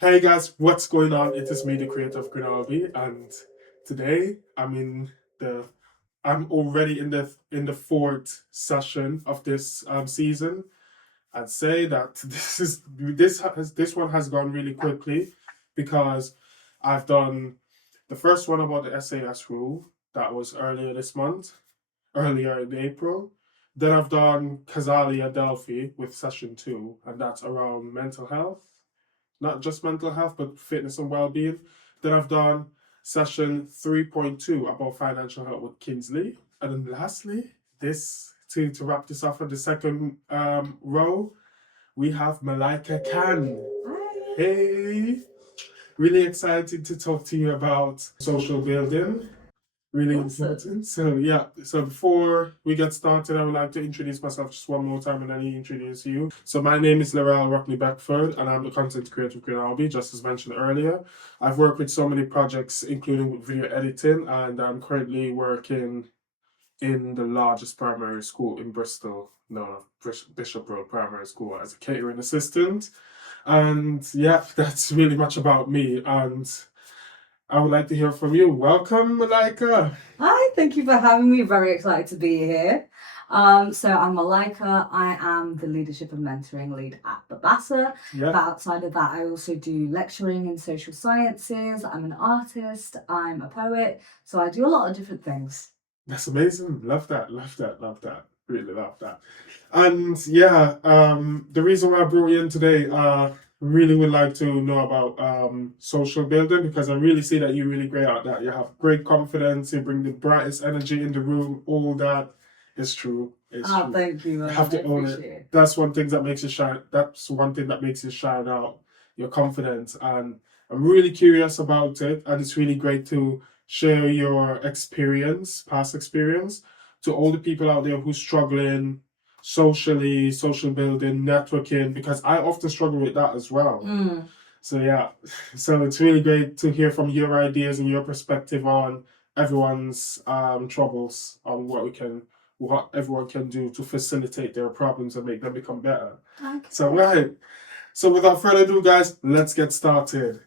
Hey guys, what's going on? It is me, the creator of Greenalby, and today the I'm already in the fourth session of this season. I'd say that this one has gone really quickly because I've done the first one about the SAS rule that was earlier in April. Then I've done Casalia Delphi with session two, and that's around mental health, not just mental health, but fitness and well-being. Then I've done session 3.2 about financial health with Kinsley. And then lastly, this to wrap this off at the second row, we have Mallika Khan. Hey, really excited to talk to you about social building. Really important. So yeah, so before we get started, I would like to introduce myself just one more time and then introduce you. So my name is Arachne Beckford and I'm the content creator of Greenalby, just as mentioned earlier. I've worked with so many projects, including with video editing, and I'm currently working in the largest primary school in Bristol, Bishop Road Primary School, as a catering assistant. And yeah, that's really much about me. And I would like to hear from you. Welcome, Malika. Hi, thank you for having me. Very excited to be here. So I'm Mallika. I am the leadership and mentoring lead at Babassa. Yeah. But outside of that, I also do lecturing in social sciences. I'm an artist. I'm a poet. So I do a lot of different things. That's amazing. Love that. Love that. Love that. Really love that. And yeah, the reason why I brought you in today, really would like to know about social building because I really see that you're really great at that. You have great confidence. You bring the brightest energy in the room. All that is true. It's true. Thank you. You have to own it. That's one thing that makes you shine. That's one thing that makes you shine out. Your confidence, and I'm really curious about it. And it's really great to share your experience, past experience, to all the people out there who's struggling socially, social building, networking, because I often struggle with that as well. So yeah, so it's really great to hear from your ideas and your perspective on everyone's troubles, on what everyone can do to facilitate their problems and make them become better. Okay. So right, so without further ado, guys, let's get started.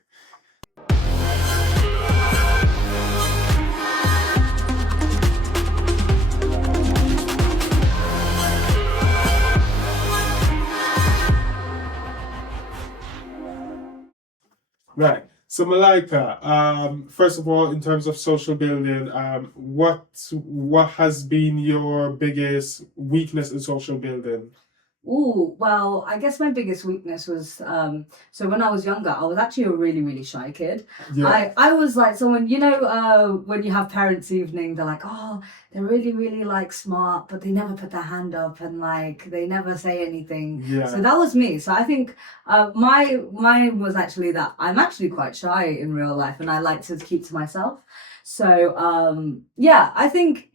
Right. So Malika, first of all, in terms of social building, what has been your biggest weakness in social building? Oh, well, I guess my biggest weakness was so when I was younger, I was actually a really, really shy kid. Yeah. I was like someone, when you have parents' evening, they're like, oh, they're really, really like smart, but they never put their hand up and like they never say anything. Yeah. So that was me. So I think mine was actually that I'm actually quite shy in real life and I like to keep to myself. So yeah, I think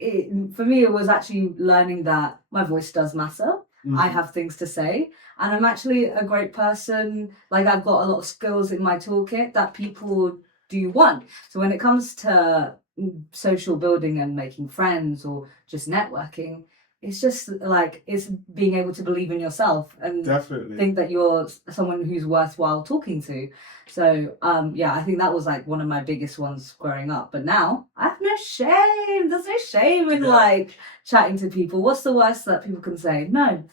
for me it was actually learning that my voice does matter. I have things to say, and I'm actually a great person. Like I've got a lot of skills in my toolkit that people do want. So when it comes to social building and making friends or just networking, it's just like it's being able to believe in yourself and Definitely think that you're someone who's worthwhile talking to. So yeah, I think that was like one of my biggest ones growing up. But now I have no shame. There's no shame in like chatting to people. What's the worst that people can say? No.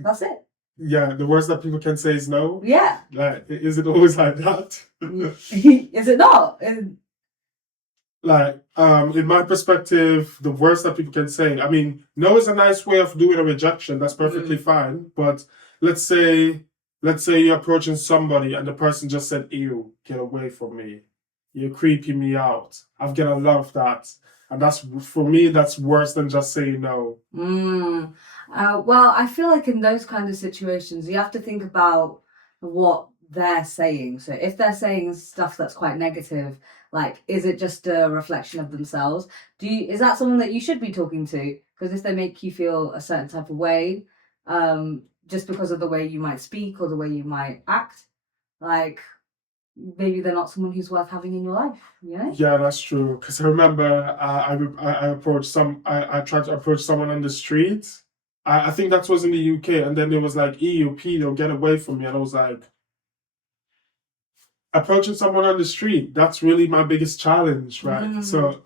That's it. Yeah, the worst that people can say is no. Yeah. Like, is it always like that? Is it not? Like, in my perspective, the worst that people can say, I mean, no is a nice way of doing a rejection. That's perfectly fine. But let's say you're approaching somebody and the person just said, ew, get away from me. You're creeping me out. I've got a lot of that. And that's, for me, that's worse than just saying no. Well, I feel like in those kind of situations, you have to think about what they're saying. So if they're saying stuff that's quite negative, like, is it just a reflection of themselves? Is that someone that you should be talking to? Because if they make you feel a certain type of way, just because of the way you might speak or the way you might act, like, maybe they're not someone who's worth having in your life, you know? Yeah, that's true. Because I remember I tried to approach someone on the street. I think that was in the UK, and then there was like EU pedo, get away from me, and I was like, approaching someone on the street, that's really my biggest challenge, right? Mm. So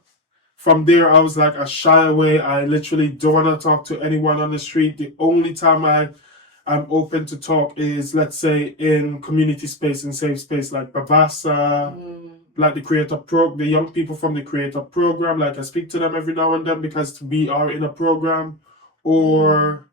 from there, I was like, I shy away. I literally don't want to talk to anyone on the street. The only time I'm open to talk is, let's say, in community space and safe space, like Babasa, like the young people from the creator program. Like I speak to them every now and then because we are in a program, or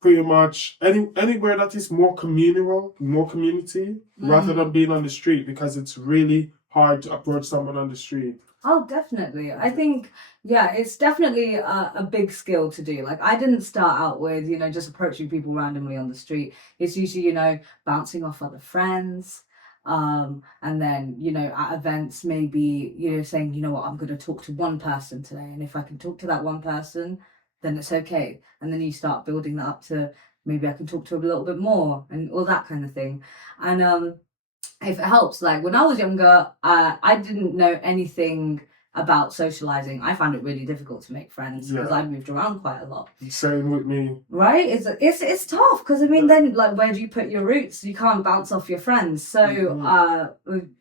pretty much anywhere that is more communal, more community, rather than being on the street, because it's really hard to approach someone on the street. Oh, definitely. I think, yeah, it's definitely a big skill to do. Like, I didn't start out with, just approaching people randomly on the street. It's usually, bouncing off other friends. And then, at events, maybe, saying, you know what, I'm going to talk to one person today. And if I can talk to that one person, then it's okay. And then you start building that up to maybe I can talk to a little bit more and all that kind of thing. And, if it helps, like when I was younger, I didn't know anything about socializing. I found it really difficult to make friends because I moved around quite a lot. Same with me. Right? It's tough because then like where do you put your roots? You can't bounce off your friends. So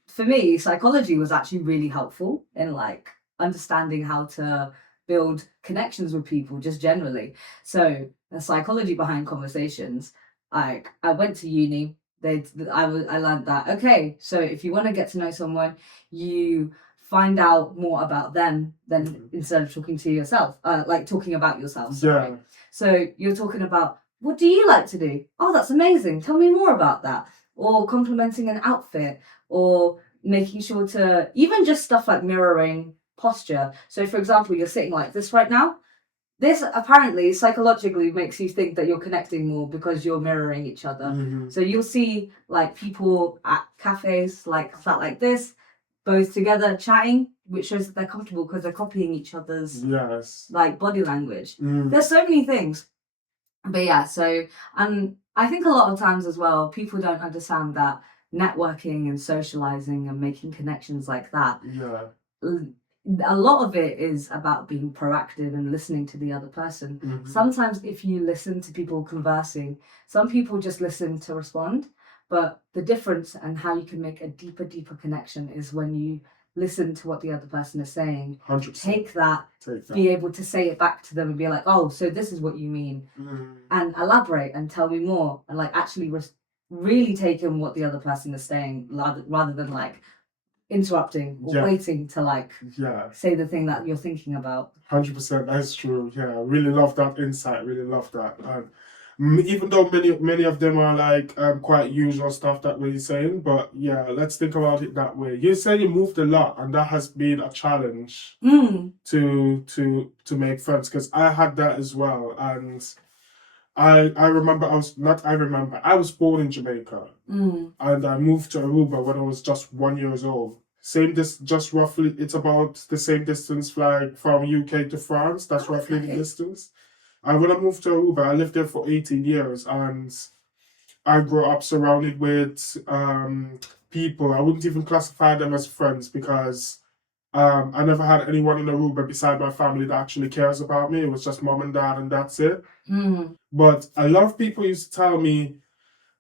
for me, psychology was actually really helpful in like understanding how to build connections with people just generally. So the psychology behind conversations, like I went to uni. I learned that, okay, so if you want to get to know someone, you find out more about them than instead of talking to yourself, like talking about yourself. Sorry. Yeah. So you're talking about, what do you like to do? Oh, that's amazing. Tell me more about that. Or complimenting an outfit, or making sure to, even just stuff like mirroring posture. So for example, you're sitting like this right now. This apparently psychologically makes you think that you're connecting more because you're mirroring each other. So you'll see like people at cafes like sat like this, both together chatting, which shows that they're comfortable because they're copying each other's like body language. There's so many things. But yeah, so and I think a lot of times as well, people don't understand that networking and socializing and making connections like that. A lot of it is about being proactive and listening to the other person. Sometimes if you listen to people conversing, some people just listen to respond, but the difference and how you can make a deeper connection is when you listen to what the other person is saying. 100%. Take that, be able to say it back to them and be like, oh, so this is what you mean, and elaborate and tell me more, and like actually really take in what the other person is saying rather than like interrupting or waiting to like say the thing that you're thinking about. 100%, that's true. Yeah, I really love that insight. Really love that. Even though many of them are like quite usual stuff that we're saying, but yeah, let's think about it that way. You say you moved a lot, and that has been a challenge to make friends, because I had that as well. And I remember I was born in Jamaica, and I moved to Aruba when I was just 1 year old. Just roughly, it's about the same distance like from UK to France. That's roughly the distance. And when I moved to Aruba, I lived there for 18 years, and I grew up surrounded with people. I wouldn't even classify them as friends, because I never had anyone in Aruba beside my family that actually cares about me. It was just mom and dad, and that's it. But a lot of people used to tell me,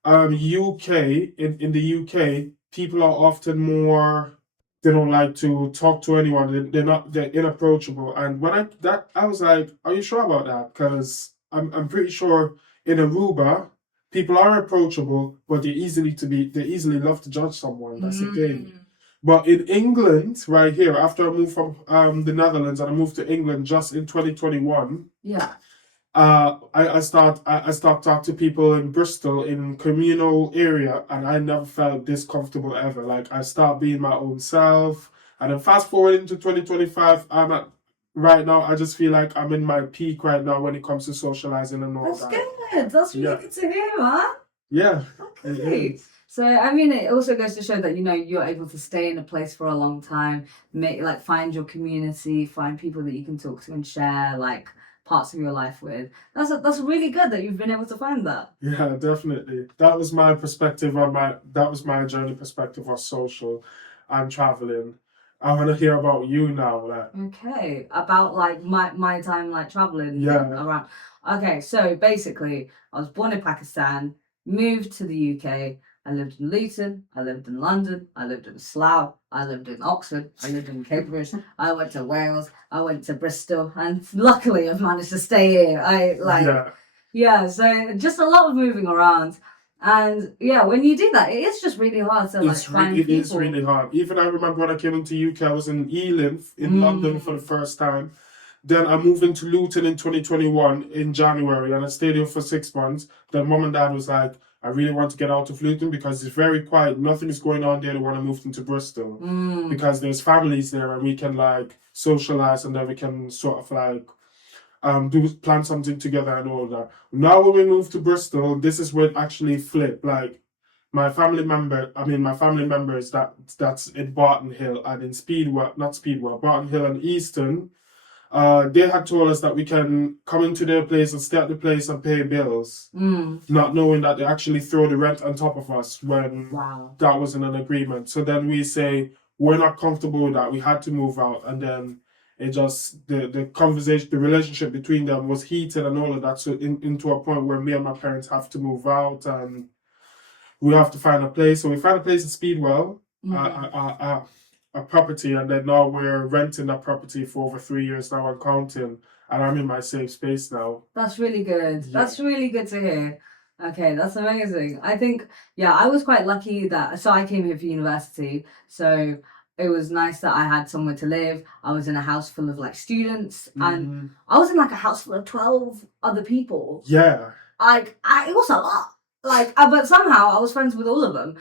in the UK, people are often more. They don't like to talk to anyone. They're inapproachable. And when I was like, are you sure about that? Because I'm pretty sure in Aruba, people are approachable, but they easily love to judge someone. That's the thing. But in England, right here, after I moved from the Netherlands and I moved to England just in 2021, I start talking to people in Bristol in communal area, and I never felt this comfortable ever. Like I start being my own self, and then fast forward into 2025, right now. I just feel like I'm in my peak right now when it comes to socializing and all That's that. good. That's really good to hear, man. Yeah. Okay. So I mean, it also goes to show that you're able to stay in a place for a long time, find your community, find people that you can talk to and share like parts of your life with. That's really good that you've been able to find that. Yeah, definitely. That was my perspective that was my journey perspective of social and traveling. I want to hear about you now. Okay, about like my time like traveling around. Okay, so basically, I was born in Pakistan, moved to the UK. I lived in Luton, I lived in London, I lived in Slough, I lived in Oxford, I lived in Cambridge, I went to Wales, I went to Bristol, and luckily I've managed to stay here. So just a lot of moving around. And yeah, when you do that, it is just really hard to find people. It is really hard. Even I remember when I came into UK, I was in Ealing in London for the first time. Then I moved into Luton in 2021 in January, and I stayed here for 6 months. Then mom and dad was like, I really want to get out of Luton because it's very quiet. Nothing is going on there. They want to move into Bristol because there's families there and we can socialize, and then we can sort of plan something together and all that. Now when we moved to Bristol, this is where it actually flipped. My family members that's in Barton Hill and in Barton Hill and Easton. They had told us that we can come into their place and stay at the place and pay bills, not knowing that they actually throw the rent on top of us when that wasn't an agreement. So then we say we're not comfortable with that. We had to move out, and then it just the conversation, the relationship between them was heated and all of that. So into a point where me and my parents have to move out and we have to find a place. So we found a place in Speedwell. A property, and then now we're renting that property for over 3 years now and counting, and I'm in my safe space now. That's really good. Yeah. That's really good to hear. Okay, that's amazing. I think, I was quite lucky so I came here for university, so it was nice that I had somewhere to live. I was in a house full of students, and I was in a house full of 12 other people. Yeah. It was a lot. But somehow I was friends with all of them.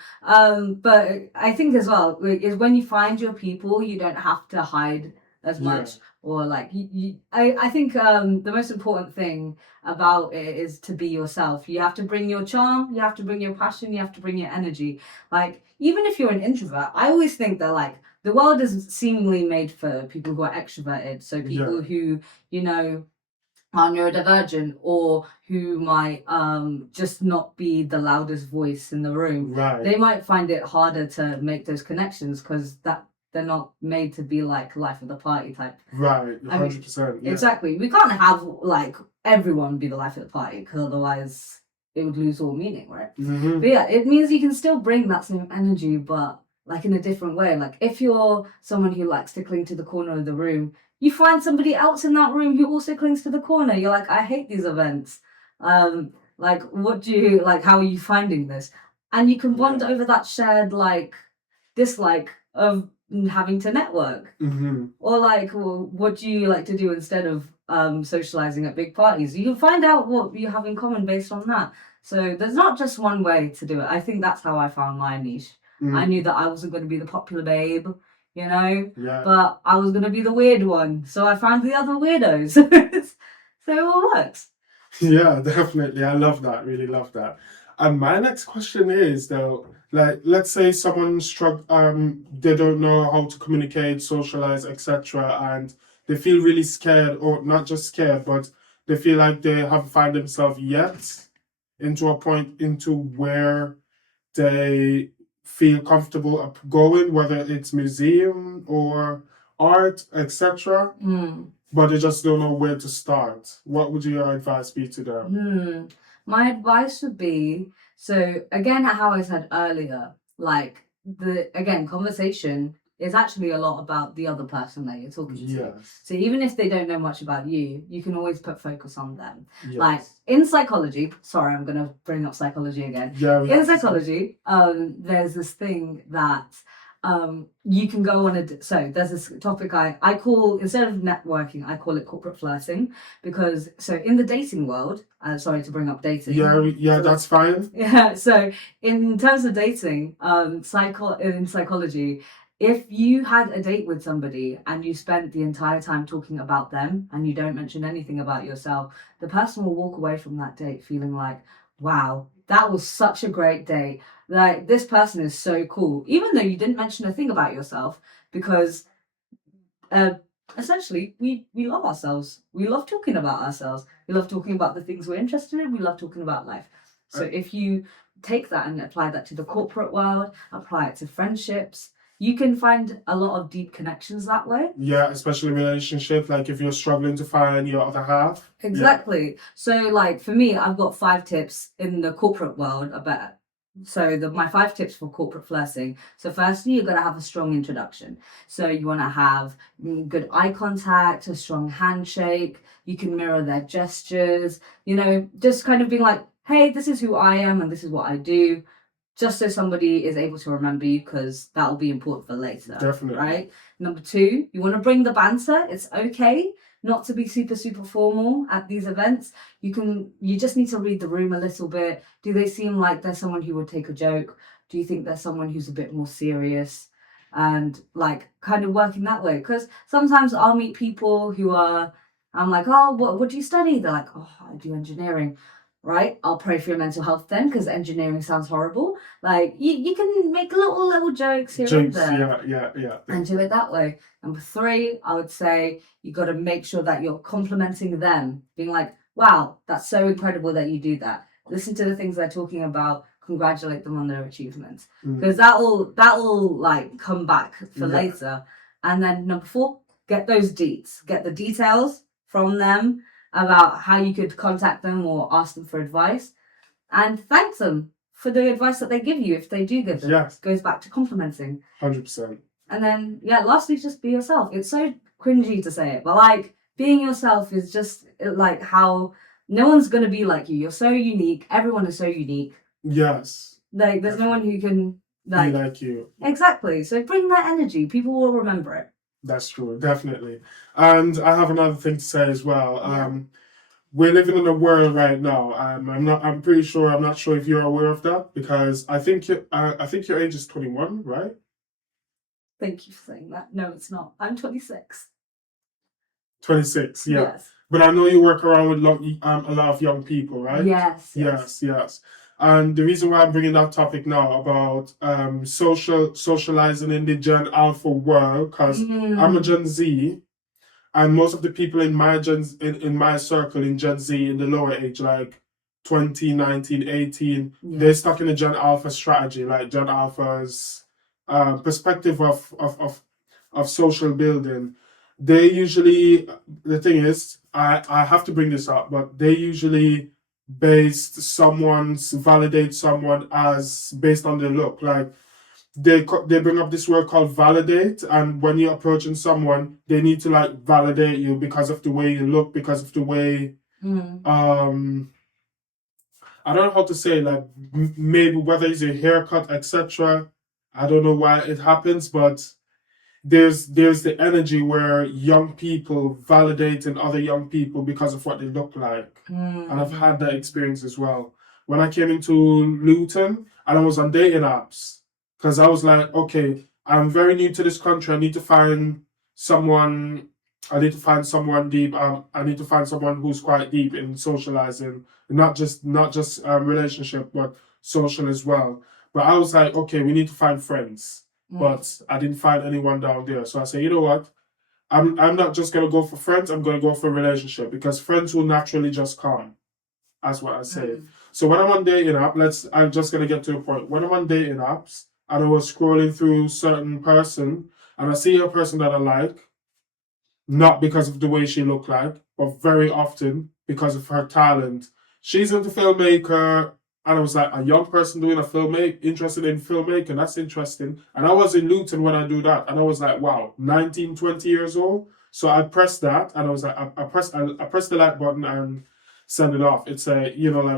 But I think as well is when you find your people, you don't have to hide as much. Or I think the most important thing about it is to be yourself. You have to bring your charm, you have to bring your passion, you have to bring your energy. Even if you're an introvert, I always think that the world is seemingly made for people who are extroverted. So people who, are neurodivergent or who might just not be the loudest voice in the room. Right. They might find it harder to make those connections because they're not made to be life of the party type. Right, 100%. Exactly. We can't have everyone be the life of the party because otherwise it would lose all meaning, right? Mm-hmm. But yeah, it means you can still bring that same energy, but in a different way. if you're someone who likes to cling to the corner of the room, you find somebody else in that room who also clings to the corner. You're I hate these events. What do you, how are you finding this? And you can bond over that shared, dislike of having to network. Mm-hmm. Or, what do you like to do instead of socializing at big parties? You can find out what you have in common based on that. So there's not just one way to do it. I think that's how I found my niche. I knew that I wasn't going to be the popular babe, but I was going to be the weird one. So I found the other weirdos. So it all works. Yeah, definitely. I love that. Really love that. And my next question is though, let's say someone they don't know how to communicate, socialize, etc., and they feel really scared, or not just scared, but they feel like they haven't found themselves yet into a point into where they feel comfortable going, whether it's museum or art, etc. But they just don't know where to start. What would your advice be to them? My advice would be, so again, how I said earlier, conversation is actually a lot about the other person that you're talking to. So even if they don't know much about you, you can always put focus on them. Yes. In psychology, sorry, I'm going to bring up psychology again. In psychology, there's this thing that you can go on so there's this topic I call, instead of networking, I call it corporate flirting, because in the dating world, sorry to bring up dating. That's fine. So in terms of dating, in psychology, if you had a date with somebody and you spent the entire time talking about them and you don't mention anything about yourself, the person will walk away from that date feeling wow, that was such a great date. This person is so cool, even though you didn't mention a thing about yourself, because essentially we love ourselves. We love talking about ourselves. We love talking about the things we're interested in. We love talking about life. So if you take that and apply that to the corporate world, apply it to friendships, you can find a lot of deep connections that way. Yeah, especially relationships, if you're struggling to find your other half. Exactly. So for me, I've got 5 tips in the corporate world about So my 5 tips for corporate flirting. So firstly, you're going to have a strong introduction. So you want to have good eye contact, a strong handshake. You can mirror their gestures, just kind of being like, hey, this is who I am and this is what I do. Just so somebody is able to remember you, because that will be important for later. Definitely. Right? Number 2, you want to bring the banter. It's okay not to be super, super formal at these events. You just need to read the room a little bit. Do they seem like they're someone who would take a joke? Do you think they're someone who's a bit more serious? And like kind of working that way. Because sometimes I'll meet people I'm like, oh, what do you study? They're like, oh, I do engineering. Right? I'll pray for your mental health then, because engineering sounds horrible. Like, you can make little jokes here and there. Yeah. And do it that way. Number 3, I would say you got to make sure that you're complimenting them, being like, wow, that's so incredible that you do that. Listen to the things they're talking about, congratulate them on their achievements, because that'll like come back for later. And then number 4, get those deets, get the details from them about how you could contact them or ask them for advice, and thank them for the advice that they give you if they do give them. Yes. It goes back to complimenting. 100%. And then, lastly, just be yourself. It's so cringy to say it, but like, being yourself is just like how no one's going to be like you. You're so unique. Everyone is so unique. Yes. Like, there's no one who can be like you. Exactly. So bring that energy. People will remember it. That's true, definitely. And I have another thing to say as well. We're living in a world right now. I'm not sure if you're aware of that, because I think your age is 21, right? Thank you for saying that. No, it's not. I'm 26. 26, yeah. Yes. But I know you work around with a lot of young people, right? Yes. And the reason why I'm bringing that topic now about socializing in the Gen Alpha world, because I'm a Gen Z, and most of the people in my in my circle in Gen Z in the lower age, like 20, 19, 18, they're stuck in a Gen Alpha strategy, like Gen Alpha's perspective of social building. They usually, the thing is, I have to bring this up, but they usually validate someone as based on their look. Like, they bring up this word called validate, and when you're approaching someone, they need to like validate you because of the way you look, because of the way I don't know how to say, like, maybe whether it's your haircut, etc. I don't know why it happens, but there's the energy where young people validating other young people because of what they look like. And I've had that experience as well. When I came into Luton and I was on dating apps, because I was like, okay, I'm very new to this country. I need to find someone deep. I need to find someone who's quite deep in socializing, not just relationship, but social as well. But I was like, okay, we need to find friends. But I didn't find anyone down there. So I said, you know what? I'm not just gonna go for friends, I'm gonna go for a relationship, because friends will naturally just come. That's what I say. So when I'm on dating app, I'm just gonna get to the point. When I'm on dating apps and I was scrolling through certain person and I see a person that I like, not because of the way she looked like, but very often because of her talent. She's into filmmaker, and I was like, a young person doing interested in filmmaking, that's interesting. And I was in Luton when I do that, and I was like, wow, 19, 20 years old. So I pressed that, and I was like, I pressed the like button and send it off. It's like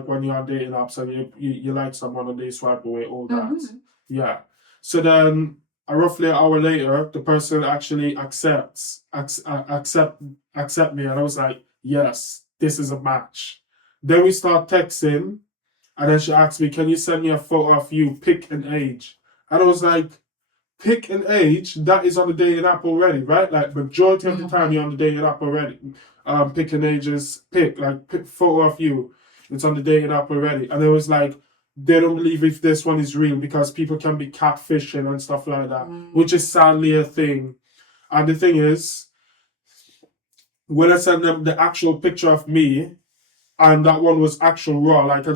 when you're on dating apps and you like someone and they swipe away, all that. Yeah. So then roughly an hour later, the person actually accept me, and I was like, yes, this is a match. Then we start texting, and then she asked me, can you send me a photo of you, pick an age? And I was like, pick an age? That is on the dating app already, right? Like, majority of the time you're on the dating app already. Pick an age is pick photo of you. It's on the dating app already. And it was like, they don't believe if this one is real because people can be catfishing and stuff like that, which is sadly a thing. And the thing is, when I sent them the actual picture of me, and that one was actual raw, like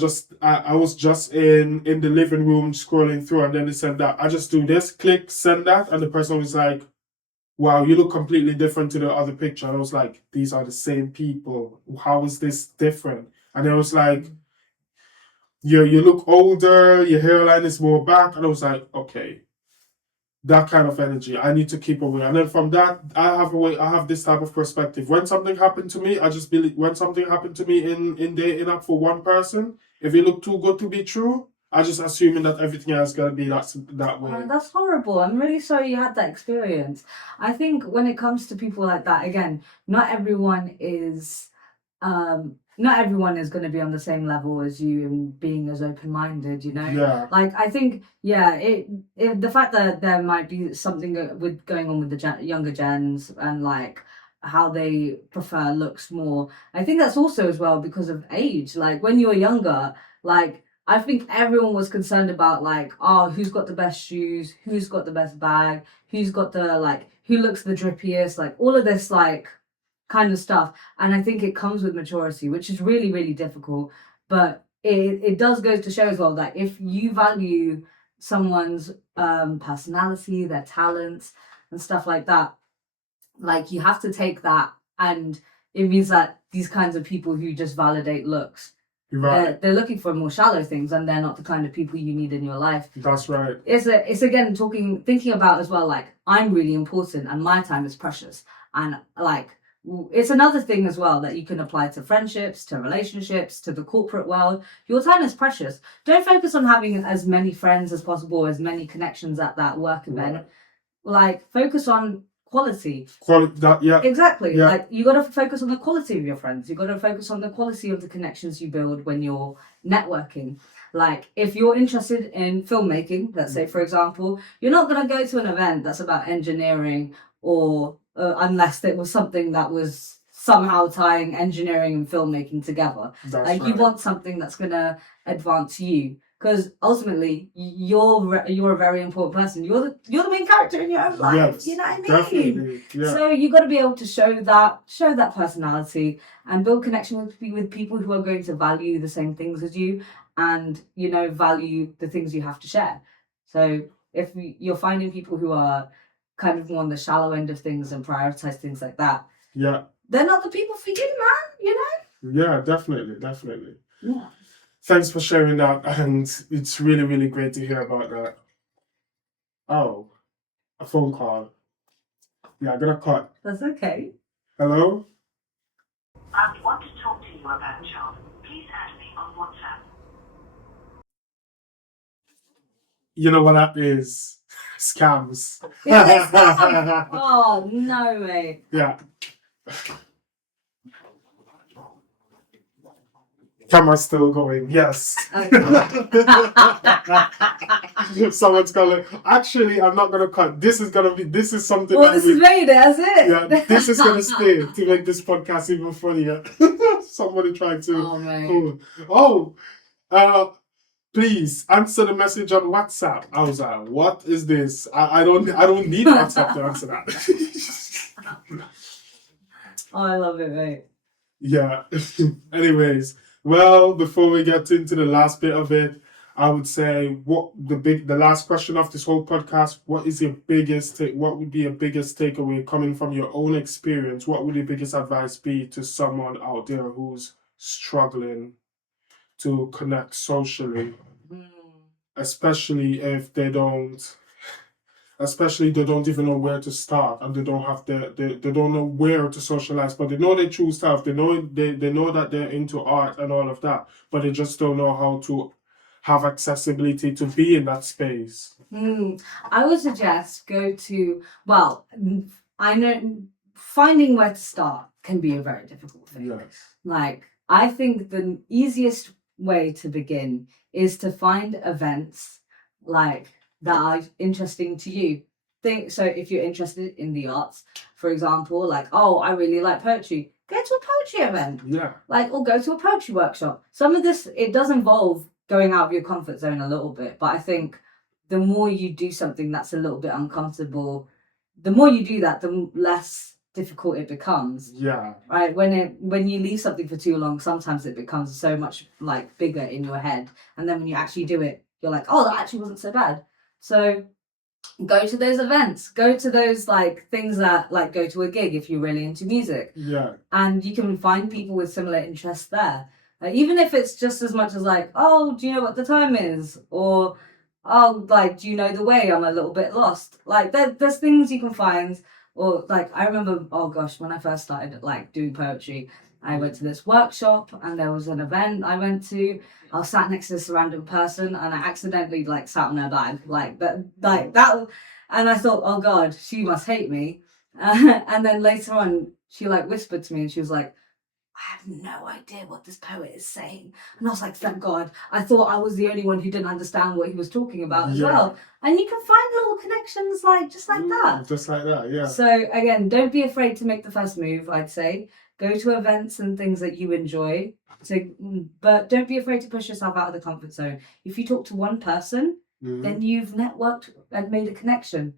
I was just in the living room scrolling through, and then they said that. I just do this, click, send that, and the person was like, wow, you look completely different to the other picture. And I was like, these are the same people. How is this different? And it was like, you look older, your hairline is more back, and I was like, okay, that kind of energy, I need to keep away. And then from that, I have this type of perspective. When something happened to me, I just believe when something happened to me in dating up for one person, if it looked too good to be true, I just assuming that everything else gonna be that way. That's horrible. I'm really sorry you had that experience. I think when it comes to people like that, again, not everyone is going to be on the same level as you and being as open-minded, you know. Yeah. Like I think, yeah, it the fact that there might be something with going on with the younger gens and like how they prefer looks more. I think that's also as well because of age. Like when you were younger, like I think everyone was concerned about like, oh, who's got the best shoes, who's got the best bag, who's got the like, who looks the drippiest, like all of this like kind of stuff. And I think it comes with maturity, which is really, really difficult. But it does go to show as well that if you value someone's personality, their talents and stuff like that, like you have to take that, and it means that these kinds of people who just validate looks, Right. they're looking for more shallow things, and they're not the kind of people you need in your life. That's right. It's again thinking about as well, like I'm really important and my time is precious, and like it's another thing as well that you can apply to friendships, to relationships, to the corporate world. Your time is precious. Don't focus on having as many friends as possible, as many connections at that work event. Right. Like focus on quality. Yeah. Exactly. Yeah. Like you got to focus on the quality of your friends. You got to focus on the quality of the connections you build when you're networking. Like if you're interested in filmmaking, let's say for example, you're not going to go to an event that's about engineering or unless it was something that was somehow tying engineering and filmmaking together. That's like right. You want something that's going to advance you. Because ultimately, you're a very important person. You're the main character in your own life. Yes, you know what I mean? Definitely. Yeah. So you got to be able to show that personality and build connection with people who are going to value the same things as you, and value the things you have to share. So if you're finding people who are kind of more on the shallow end of things and prioritize things like that, yeah, they're not the people for you, man. Yeah, definitely. Yeah. Thanks for sharing that, and it's really, really great to hear about that. Oh, a phone call. Yeah, I'm gonna cut. That's okay. Hello? I want to talk to you about a job. Please add me on WhatsApp. You know what that is? Scams. Oh, no, mate. Yeah. Camera's still going, yes. Someone's gonna actually I'm not gonna cut. This is something Well, this is made it, has it? Yeah, this is gonna stay to make this podcast even funnier. Somebody trying to Oh, mate. please answer the message on WhatsApp. I was like, what is this? I don't need WhatsApp to answer that. Oh, I love it, mate. Yeah. Anyways, well, before we get into the last bit of it, I would say the last question of this whole podcast, what would be your biggest takeaway coming from your own experience? What would your biggest advice be to someone out there who's struggling to connect socially, especially if they don't even know where to start, and they don't know where to socialize, but they know their true self. They know that they're into art and all of that, but they just don't know how to have accessibility to be in that space. I would suggest I know finding where to start can be a very difficult thing. Yes. Like, I think the easiest way to begin is to find events like that are interesting to you. So if you're interested in the arts, for example, like, oh, I really like poetry, go to a poetry event. Yeah. Like, or go to a poetry workshop. Some of this, it does involve going out of your comfort zone a little bit, but I think the more you do something that's a little bit uncomfortable, the more you do that, the less difficult it becomes. Yeah. Right? When you leave something for too long, sometimes it becomes so much like bigger in your head, and then when you actually do it, you're like, oh, that actually wasn't so bad. So go to those events, go to those like things that like go to a gig if you're really into music. Yeah. And you can find people with similar interests there. Even if it's just as much as like, oh, do you know what the time is? Or, oh, like, do you know the way? I'm a little bit lost. Like, there's things you can find. Or, like, I remember, oh gosh, when I first started, like, doing poetry, I went to this workshop and there was an event I went to. I was sat next to this random person and I accidentally, like, sat on her bag. Like that. And I thought, oh God, she must hate me. And then later on, she, like, whispered to me and she was like, I have no idea what this poet is saying. And I was like, thank God. I thought I was the only one who didn't understand what he was talking about as well. And you can find little connections like just like that. Just like that, yeah. So again, don't be afraid to make the first move, I'd say. Go to events and things that you enjoy. But don't be afraid to push yourself out of the comfort zone. If you talk to one person, then you've networked and made a connection.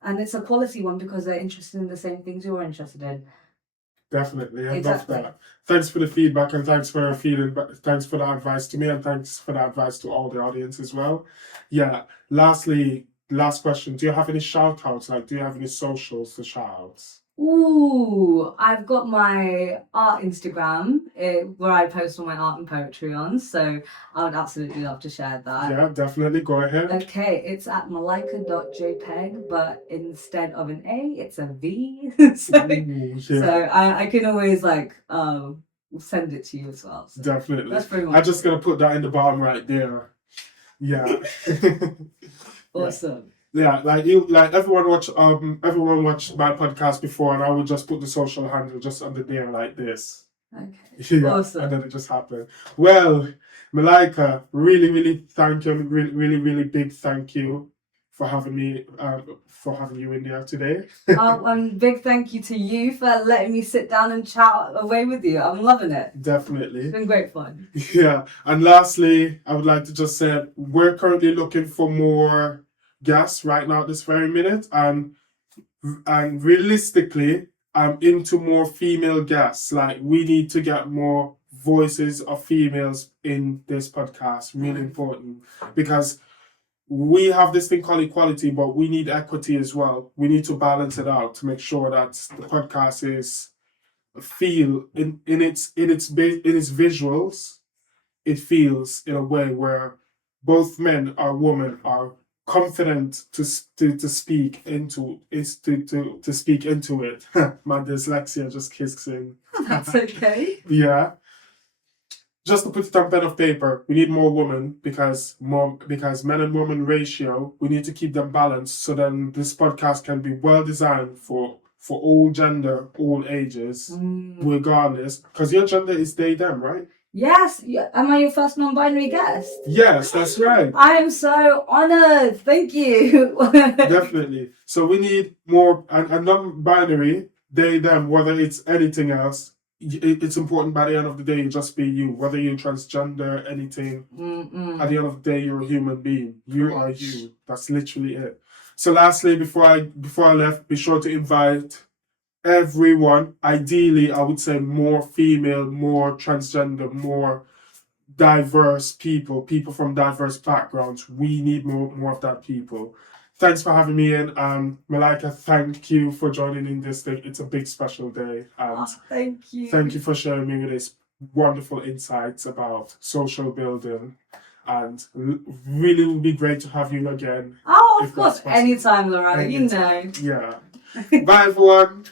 And it's a quality one because they're interested in the same things you're interested in. Definitely, I Exactly. love that. Thanks for the feedback and thanks for thanks for the advice to me and thanks for the advice to all the audience as well. Yeah. Lastly, last question: do you have any shout outs? Like, do you have any socials to shout outs? Ooh, I've got my art Instagram where I post all my art and poetry on, so I would absolutely love to share that. Yeah, definitely. Go ahead. Okay, it's at mallika.jpg, but instead of an A, it's a V. so I can always like send it to you as well. So Definitely. that's pretty much I'm just gonna put that in the bottom right there. Yeah. awesome. Yeah, like everyone watched my podcast before, and I would just put the social handle just under there like this. Okay. Yeah, Awesome. and then it just happened. Well, Mallika, really thank you, really big thank you for having me, for having you in there today. And big thank you to you for letting me sit down and chat away with you. I'm loving it. Definitely. It's been great fun. Yeah, and lastly, I would like to just say we're currently looking for more guests right now at this very minute, and realistically, I'm into more female guests. Like, we need to get more voices of females in this podcast. Really important, because we have this thing called equality, but we need equity as well. We need to balance it out to make sure that the podcast is feel in its visuals. It feels in a way where both men or women are confident to speak into to speak into it. My dyslexia just kicks in. That's okay. Yeah. Just to put it on pen of paper, we need more women because men and women ratio, we need to keep them balanced so then this podcast can be well designed for all gender, all ages, regardless. Because your gender is they, them, right? Yes. Am I your first non-binary guest? Yes, that's right. I am so honoured. Thank you. Definitely. So we need more, and non-binary, they, them, whether it's anything else, it's important by the end of the day you just be you. Whether you're transgender, anything, at the end of the day, you're a human being. You are you. That's literally it. So lastly, before I left, be sure to invite everyone. Ideally, I would say more female, more transgender, more diverse people from diverse backgrounds. We need more of that people. Thanks for having me in. Mallika, thank you for joining in this thing. It's a big special day. And thank you. Thank you for sharing me with these wonderful insights about social building. And really would be great to have you again. Oh, of course. Anytime, Loretta. You know. Yeah. Bye, everyone.